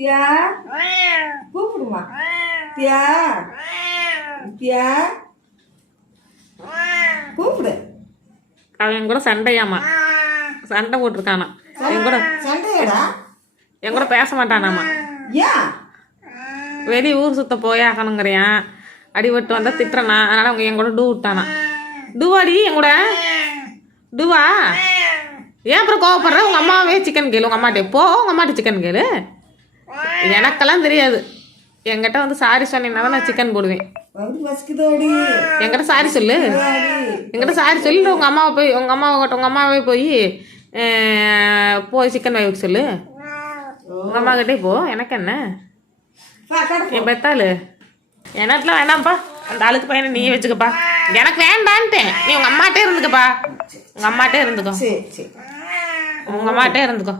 தியா கூப்பிடுமா தியா தியா கூப்பிடு. அவன் கூட சண்டையாமா, சண்டை போட்டிருக்கானா என் கூட. சண்டையடா? என் கூட பேச மாட்டானாமா. ஏன்? வெளியே ஊர் சுத்த போய் ஆகணுங்கிறியான். அடிபட்டு வந்தால் திட்டுறனா, அதனால் அவங்க என் கூட டூ விட்டானா. டூவாடி என் கூட டூவா? ஏன் அப்புறம் கோவப்படுற? உங்கள் அம்மாவே சிக்கன் கேளு, உங்கள் அம்மாட்டே போ, உங்கள் அம்மாட்ட சிக்கன் கேளு. எனக்கெல்லாம் தெரியாது. என்கிட்ட வந்து சாரி சொன்னீங்கன்னா தான் நான் சிக்கன் போடுவேன். என்கிட்ட சாரி சொல்லு, என்கிட்ட சாரி சொல்லி உங்கள் அம்மாவை போய் உங்கள் அம்மாவே போய் சிக்கன் வாங்கி வைக்க சொல்லு. உங்கள் அம்மா கிட்டே போ. எனக்கு என்ன, என் பெத்தாளு எனக்குலாம் வேணாம்ப்பா. அந்த ஆளுக்கு பையனை நீயே வச்சுக்கப்பா. எனக்கு வேண்டான்ட்டேன். நீ உங்கள் அம்மாட்டே இருந்துக்கப்பா. உங்கள் அம்மாட்டே இருந்துக்கோ, உங்கள் அம்மாட்டே இருந்துக்கோ.